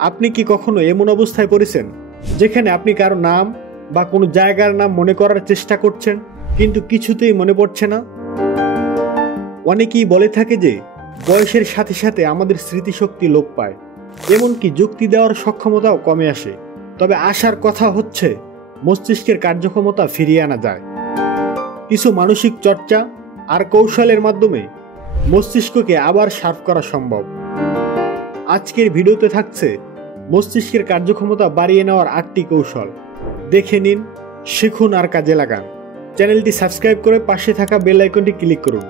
আপনি কি কখনো এমন অবস্থায় পড়েছেন যেখানে আপনি কারো নাম বা কোনো জায়গার নাম মনে করার চেষ্টা করছেন কিন্তু কিছুতেই মনে পড়ছে না? অনেকেই বলে থাকে যে বয়সের সাথে সাথে আমাদের স্মৃতিশক্তি লোপ পায়, এমনকি যুক্তি দেওয়ার সক্ষমতাও কমে আসে। তবে আশার কথা হচ্ছে মস্তিষ্কের কার্যক্ষমতা ফিরিয়ে আনা যায়। কিছু মানসিক চর্চা আর কৌশলের মাধ্যমে মস্তিষ্ককে আবার শার্প করা সম্ভব। আজকের ভিডিওতে থাকছে মস্তিষ্কের কার্যক্ষমতা বাড়িয়ে নেওয়ার 8টি কৌশল। দেখে নিন, শিখুন আর কাজে লাগান। চ্যানেলটি সাবস্ক্রাইব করে পাশে থাকা বেল আইকনটি ক্লিক করুন।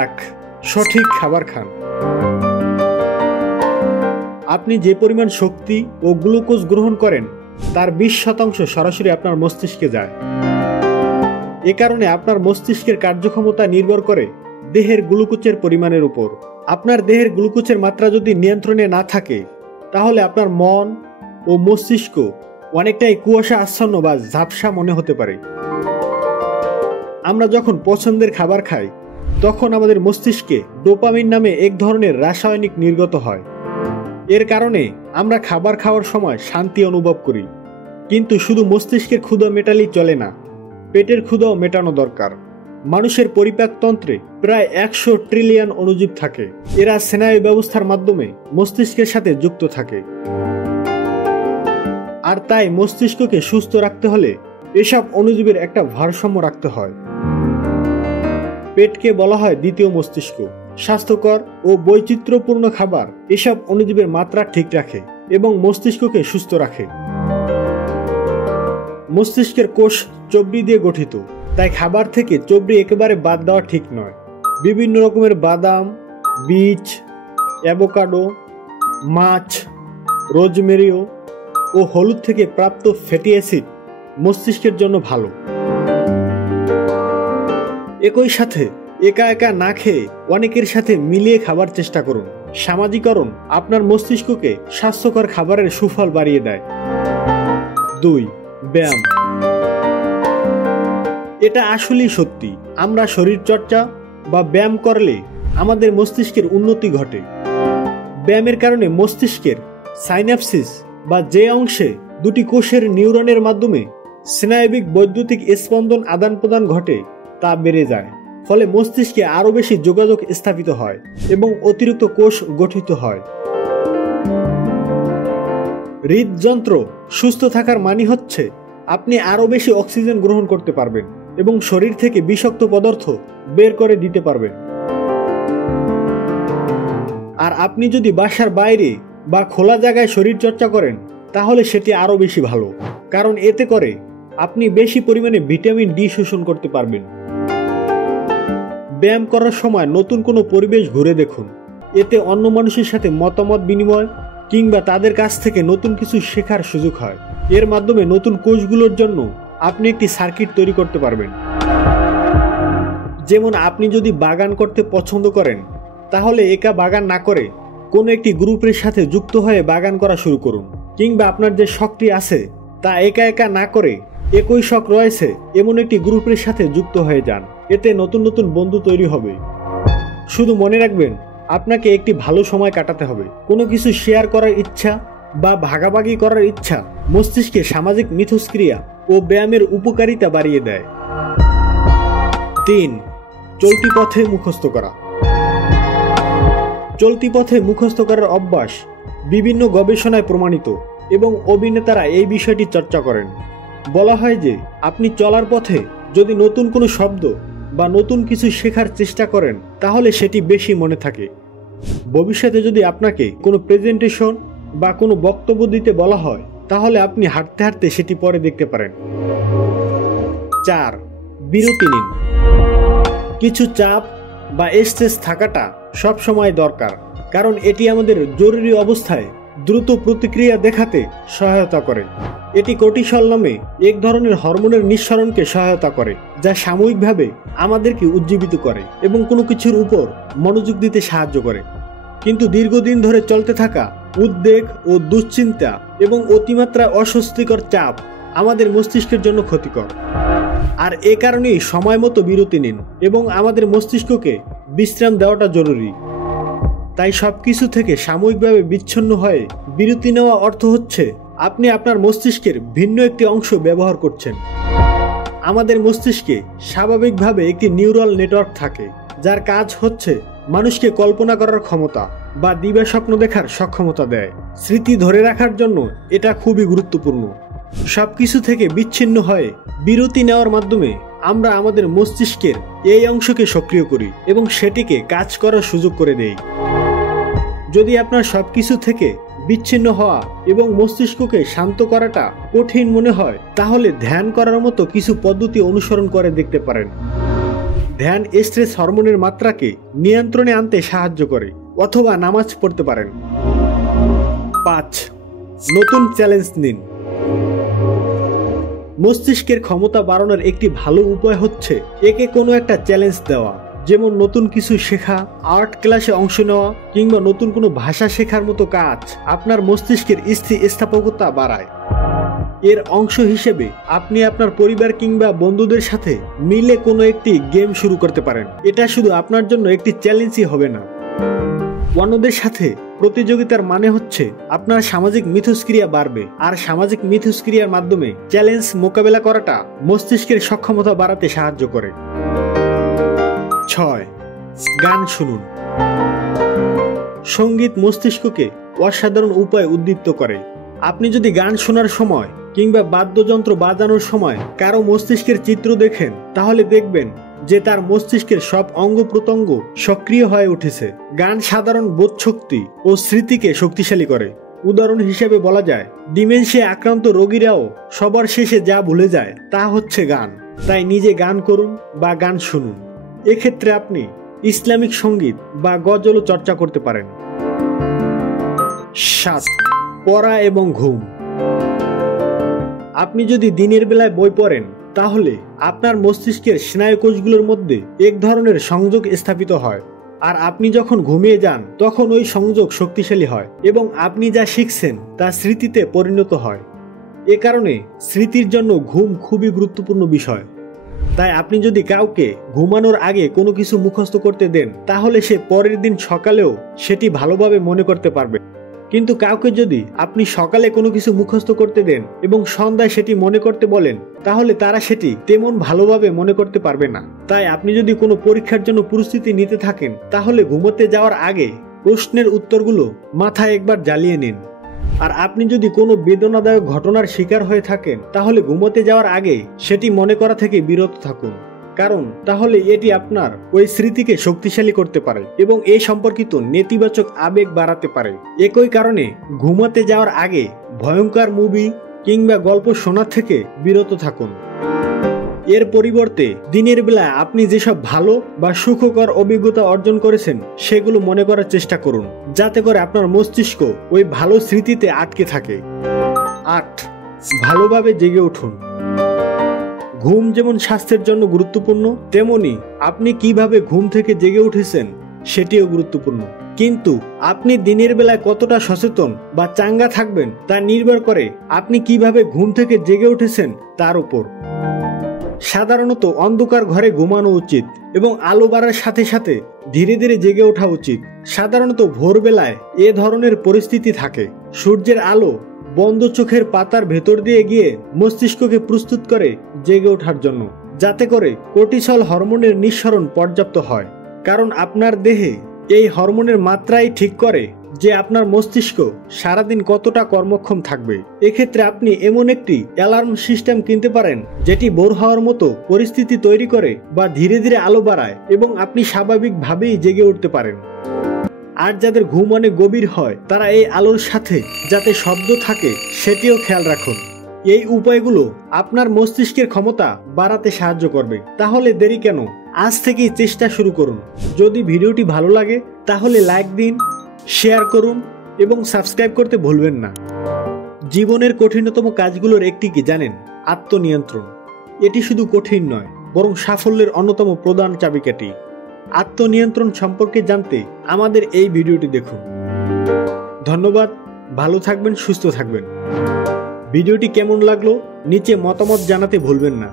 1. সঠিক খাবার খান। আপনি যে পরিমাণ শক্তি ও গ্লুকোজ গ্রহণ করেন তার 20% সরাসরি আপনার মস্তিষ্কে যায়। এ কারণে আপনার মস্তিষ্কের কার্যক্ষমতা নির্ভর করে দেহের গ্লুকোজের পরিমাণের উপর। আপনার দেহের গ্লুকোজের মাত্রা যদি নিয়ন্ত্রণে না থাকে তাহলে আপনার মন ও মস্তিষ্ক অনেকটাই কুয়াশা আচ্ছন্ন বা ঝাপসা মনে হতে পারে। আমরা যখন পছন্দের খাবার খাই তখন আমাদের মস্তিষ্কে ডোপামিন নামে এক ধরনের রাসায়নিক নির্গত হয়। এর কারণে আমরা খাবার খাওয়ার সময় শান্তি অনুভব করি। কিন্তু শুধু মস্তিষ্কের ক্ষুধা মেটালেই চলে না, পেটের ক্ষুধাও মেটানো দরকার। মানুষের পরিপাকতন্ত্রে প্রায় 100 ট্রিলিয়ন অণুজীব থাকে। এরা স্নায়ু ব্যবস্থার মাধ্যমে মস্তিষ্কের সাথে যুক্ত থাকে। আর তাই মস্তিষ্ককে সুস্থ রাখতে হলে এসব অণুজীবের একটা ভারসাম্য রাখতে হয়। পেটকে বলা হয় দ্বিতীয় মস্তিষ্ক। স্বাস্থ্যকর ও বৈচিত্র্যপূর্ণ খাবার এসব অণুজীবের মাত্রা ঠিক রাখে এবং মস্তিষ্ককে সুস্থ রাখে। মস্তিষ্কের কোষ চর্বি দিয়ে গঠিত, তাই খাবার থেকে চর্বি একেবারে বাদ দেওয়া ঠিক নয়। বিভিন্ন রকমের বাদাম, বীজ, অ্যাভোকাডো, মাছ, রোজমেরিও ও হলুদ থেকে প্রাপ্ত ফ্যাটি অ্যাসিড মস্তিষ্কের জন্য ভালো। একই সাথে একা একা না খেয়ে অনেকের সাথে মিলিয়ে খাবার চেষ্টা করুন। সামাজিকরণ আপনার মস্তিষ্ককে স্বাস্থ্যকর খাবারের সুফল বাড়িয়ে দেয়। 2. ব্যায়াম। এটা আসলেই সত্যি, আমরা শরীরচর্চা বা ব্যায়াম করলে আমাদের মস্তিষ্কের উন্নতি ঘটে। ব্যায়ামের কারণে মস্তিষ্কের সাইন্যাপসিস বা যে অংশে দুটি কোষের নিউরনের মাধ্যমে স্নায়বিক বৈদ্যুতিক স্পন্দন আদান প্রদান ঘটে তা বেড়ে যায়। ফলে মস্তিষ্কে আরও বেশি যোগাযোগ স্থাপিত হয় এবং অতিরিক্ত কোষ গঠিত হয়। হৃদযন্ত্র সুস্থ থাকার মানে হচ্ছে আপনি আরও বেশি অক্সিজেন গ্রহণ করতে পারবেন এবং শরীর থেকে বিষাক্ত পদার্থ বের করে দিতে পারবেন। আর আপনি যদি বাসার বাইরে বা খোলা জায়গায় শরীরচর্চা করেন তাহলে সেটি আরও বেশি ভালো, কারণ এতে করে আপনি বেশি পরিমাণে ভিটামিন ডি শোষণ করতে পারবেন। ব্যায়াম করার সময় নতুন কোনো পরিবেশ ঘুরে দেখুন। এতে অন্য মানুষের সাথে মতামত বিনিময় কিংবা তাদের কাছ থেকে নতুন কিছু শেখার সুযোগ হয়। এর মাধ্যমে নতুন কোষগুলোর জন্য আপনি একটি সার্কিট তৈরি করতে পারবেন। যেমন আপনি যদি বাগান করতে পছন্দ করেন তাহলে একা বাগান না করে কোনো একটি গ্রুপের সাথে যুক্ত হয়ে বাগান করা শুরু করুন। কিংবা আপনার যে শখটি আছে তা একা একা না করে একই শখ রয়েছে এমন একটি গ্রুপের সাথে যুক্ত হয়ে যান। এতে নতুন নতুন বন্ধু তৈরি হবে। শুধু মনে রাখবেন, আপনাকে একটি ভালো সময় কাটাতে হবে। কোনো কিছু শেয়ার করার ইচ্ছা বা ভাগাভাগি করার ইচ্ছা মস্তিষ্কে সামাজিক মিথস্ক্রিয়া ও ব্যায়ামের উপকারিতা বাড়িয়ে দেয়। 3. চলতি পথে মুখস্থ করা। চলতি পথে মুখস্থ করার অভ্যাস বিভিন্ন গবেষণায় প্রমাণিত এবং অভিনেতারা এই বিষয়টি চর্চা করেন। বলা হয় যে আপনি চলার পথে যদি নতুন কোনো শব্দ বা নতুন কিছু শেখার চেষ্টা করেন তাহলে সেটি বেশি মনে থাকে। ভবিষ্যতে যদি আপনাকে কোনো প্রেজেন্টেশন বা কোনো বক্তব্য দিতে বলা হয় তাহলে আপনি হাঁটতে হাঁটতে সেটি পরে দেখতে পারেন। 4. বিরতি নিন। কিছু চাপ বা স্ট্রেস থাকাটা সবসময় দরকার, কারণ এটি আমাদের জরুরি অবস্থায় দ্রুত প্রতিক্রিয়া দেখাতে সহায়তা করে। এটি কর্টিসল নামে এক ধরনের হরমোনের নিঃসরণকে সহায়তা করে, যা সাময়িকভাবে আমাদেরকে উজ্জীবিত করে এবং কোনো কিছুর উপর মনোযোগ দিতে সাহায্য করে। কিন্তু দীর্ঘদিন ধরে চলতে থাকা উদ্বেগ ও দুশ্চিন্তা এবং অতিমাত্রা অস্বস্তিকর চাপ আমাদের মস্তিষ্কের জন্য ক্ষতিকর। আর এ কারণেই সময় মতো বিরতি নিন এবং আমাদের মস্তিষ্ককে বিশ্রাম দেওয়াটা জরুরি। তাই সবকিছু থেকে সাময়িকভাবে বিচ্ছিন্ন হয়ে বিরতি নেওয়া অর্থ হচ্ছে আপনি আপনার মস্তিষ্কের ভিন্ন একটি অংশ ব্যবহার করছেন। আমাদের মস্তিষ্কে স্বাভাবিকভাবে একটি নিউরাল নেটওয়ার্ক থাকে, যার কাজ হচ্ছে মানুষকে কল্পনা করার ক্ষমতা বা দিবা স্বপ্ন দেখার সক্ষমতা দেয়। স্মৃতি ধরে রাখার জন্য এটা খুবই গুরুত্বপূর্ণ। সবকিছু থেকে বিচ্ছিন্ন হয়ে বিরতি নেওয়ার মাধ্যমে আমরা আমাদের মস্তিষ্কের এই অংশকে সক্রিয় করি এবং সেটিকে কাজ করার সুযোগ করে দেই। যদি আপনার সবকিছু থেকে বিচ্ছিন্ন হওয়া এবং মস্তিষ্ককে শান্ত করাটা কঠিন মনে হয়, তাহলে ধ্যান করার মতো কিছু পদ্ধতি অনুসরণ করে দেখতে পারেন। ধ্যান স্ট্রেস হরমোনের মাত্রাকে নিয়ন্ত্রণে আনতে সাহায্য করে, অথবা নামাজ পড়তে পারেন। 5. নতুন চ্যালেঞ্জ নিন। মস্তিষ্কের ক্ষমতা বাড়ানোর একটি ভালো উপায় হচ্ছে একে কোনো একটা চ্যালেঞ্জ দেওয়া, যেমন নতুন কিছু শেখা, আর্ট ক্লাসে অংশ নেওয়া কিংবা নতুন কোনো ভাষা শেখার মতো কাজ আপনার মস্তিষ্কের স্থিতিস্থাপকতা বাড়ায়। এর অংশ হিসেবে আপনি আপনার পরিবার কিংবা বন্ধুদের সাথে মিলে কোনো একটি গেম শুরু করতে পারেন। এটা শুধু আপনার জন্য একটি চ্যালেঞ্জই হবে না, অন্যদের সাথে প্রতিযোগিতার মানে হচ্ছে আপনার সামাজিক মিথস্ক্রিয়া বাড়বে, আর সামাজিক মিথস্ক্রিয়ার মাধ্যমে চ্যালেঞ্জ মোকাবেলা করাটা মস্তিষ্কের সক্ষমতা বাড়াতে সাহায্য করে। 6. গান শুনুন। সঙ্গীত মস্তিষ্ককে অসাধারণ উপায়ে উদ্দীপ্ত করে। আপনি যদি গান শোনার সময় কিংবা বাদ্যযন্ত্র বাজানোর সময় কারো মস্তিষ্কের চিত্র দেখেন, তাহলে দেখবেন যে তার মস্তিষ্কের সব অঙ্গ প্রত্যঙ্গ সক্রিয় হয়ে উঠেছে। গান সাধারণ বোধশক্তি ও স্মৃতিকে শক্তিশালী করে। উদাহরণ হিসেবে বলা যায়, ডিমেনশিয়া আক্রান্ত রোগীরাও সবার শেষে যা ভুলে যায় তা হচ্ছে গান। তাই নিজে গান করুন বা গান শুনুন। এক্ষেত্রে আপনি ইসলামিক সঙ্গীত বা গজলও চর্চা করতে পারেন। 7. পড়া এবং ঘুম। আপনি যদি দিনের বেলায় বই পড়েন, তাহলে আপনার মস্তিষ্কের স্নায়ুকোষগুলোর মধ্যে এক ধরনের সংযোগ স্থাপিত হয়, আর আপনি যখন ঘুমিয়ে যান তখন ওই সংযোগ শক্তিশালী হয় এবং আপনি যা শিখছেন তা স্মৃতিতে পরিণত হয়। এ কারণে স্মৃতির জন্য ঘুম খুবই গুরুত্বপূর্ণ বিষয়। তাই আপনি যদি কাউকে ঘুমানোর আগে কোনো কিছু মুখস্থ করতে দেন, তাহলে সে পরের দিন সকালেও সেটি ভালোভাবে মনে করতে পারবে। কিন্তু কাউকে যদি আপনি সকালে কোনো কিছু মুখস্থ করতে দেন এবং সন্ধ্যায় সেটি মনে করতে বলেন, তাহলে তারা সেটি তেমন ভালোভাবে মনে করতে পারবে না। তাই আপনি যদি কোনো পরীক্ষার জন্য প্রস্তুতি নিতে থাকেন, তাহলে ঘুমোতে যাওয়ার আগে প্রশ্নের উত্তরগুলো মাথায় একবার জ্বালিয়ে নিন। আর আপনি যদি কোনো বেদনাদায়ক ঘটনার শিকার হয়ে থাকেন, তাহলে ঘুমোতে যাওয়ার আগে সেটি মনে করা থেকে বিরত থাকুন, কারণ তাহলে এটি আপনার ওই স্মৃতিকে শক্তিশালী করতে পারে এবং এই সম্পর্কিত নেতিবাচক আবেগ বাড়াতে পারে। একই কারণে ঘুমাতে যাওয়ার আগে ভয়ঙ্কর মুভি কিংবা গল্প শোনা থেকে বিরত থাকুন। এর পরিবর্তে দিনের বেলায় আপনি যেসব ভালো বা সুখকর অভিজ্ঞতা অর্জন করেছেন সেগুলো মনে করার চেষ্টা করুন, যাতে করে আপনার মস্তিষ্ক ওই ভালো স্মৃতিতে আটকে থাকে। 8. ভালোভাবে জেগে উঠুন। ঘুম যেমন স্বাস্থ্যের জন্য গুরুত্বপূর্ণ, তেমনি আপনি কিভাবে ঘুম থেকে জেগে উঠেছেন সেটিও গুরুত্বপূর্ণ। কিন্তু আপনি দিনের বেলায় কতটা সচেতন বা চাঙ্গা থাকবেন তা নির্ভর করে আপনি কিভাবে ঘুম থেকে জেগে উঠেছেন তার উপর। সাধারণত অন্ধকার ঘরে ঘুমানো উচিত এবং আলো বাড়ার সাথে সাথে ধীরে ধীরে জেগে ওঠা উচিত। সাধারণত ভোরবেলায় এ ধরনের পরিস্থিতি থাকে। সূর্যের আলো বন্ধ চোখের পাতার ভেতর দিয়ে গিয়ে মস্তিষ্ককে প্রস্তুত করে জেগে ওঠার জন্য, যাতে করে কর্টিসল হরমোনের নিঃসরণ পর্যাপ্ত হয়। কারণ আপনার দেহে এই হরমোনের মাত্রাই ঠিক করে যে আপনার মস্তিষ্ক সারাদিন কতটা কর্মক্ষম থাকবে। এক্ষেত্রে আপনি এমন একটি অ্যালার্ম সিস্টেম কিনতে পারেন যেটি ভোর হওয়ার মতো পরিস্থিতি তৈরি করে বা ধীরে ধীরে আলো বাড়ায় এবং আপনি স্বাভাবিকভাবেই জেগে উঠতে পারেন। আর যাদের ঘুম অনেক গভীর হয়, তারা এই আলোর সাথে যাতে শব্দ থাকে সেটিও খেয়াল রাখুন। এই উপায়গুলো আপনার মস্তিষ্কের ক্ষমতা বাড়াতে সাহায্য করবে। তাহলে দেরি কেন, আজ থেকেই চেষ্টা শুরু করুন। যদি ভিডিওটি ভালো লাগে তাহলে লাইক দিন, শেয়ার করুন এবং সাবস্ক্রাইব করতে ভুলবেন না। জীবনের কঠিনতম কাজগুলোর একটি কি জানেন? আত্মনিয়ন্ত্রণ। এটি শুধু কঠিন নয়, বরং সাফল্যের অন্যতম প্রধান চাবিকাঠি। আত্মনিয়ন্ত্রণ সম্পর্কে জানতে আমাদের এই ভিডিওটি দেখুন। ধন্যবাদ, ভালো থাকবেন, সুস্থ থাকবেন। ভিডিওটি কেমন লাগলো নিচে মতামত জানাতে ভুলবেন না।